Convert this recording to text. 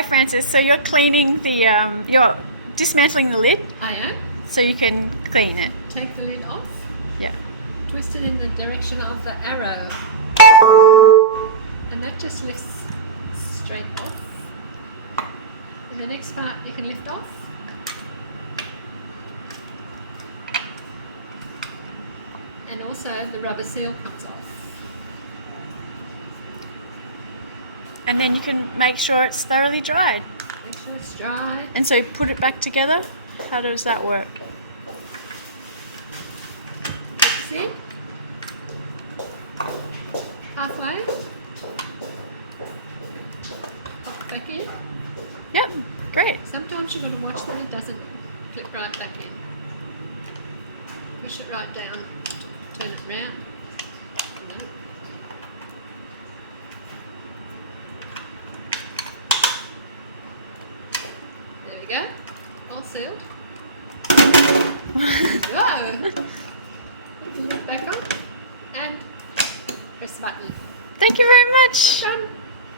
Hi Francis, so you're cleaning the, you're dismantling the lid I am. so you can clean it. Take the lid off. Yeah. Twist it in the direction of the arrow. And that just lifts straight off. And the next part you can lift off. And also the rubber seal comes off. And then you can make sure it's thoroughly dried. Make sure it's dry. And so put it back together. How does that work? See? Halfway. Pop it back in. Yep, great. Sometimes you've got to watch that it doesn't clip right back in. Push it right down. Turn it round. No. There we go. All sealed. Whoa! Put the lid back on and press the button. Thank you very much. Done.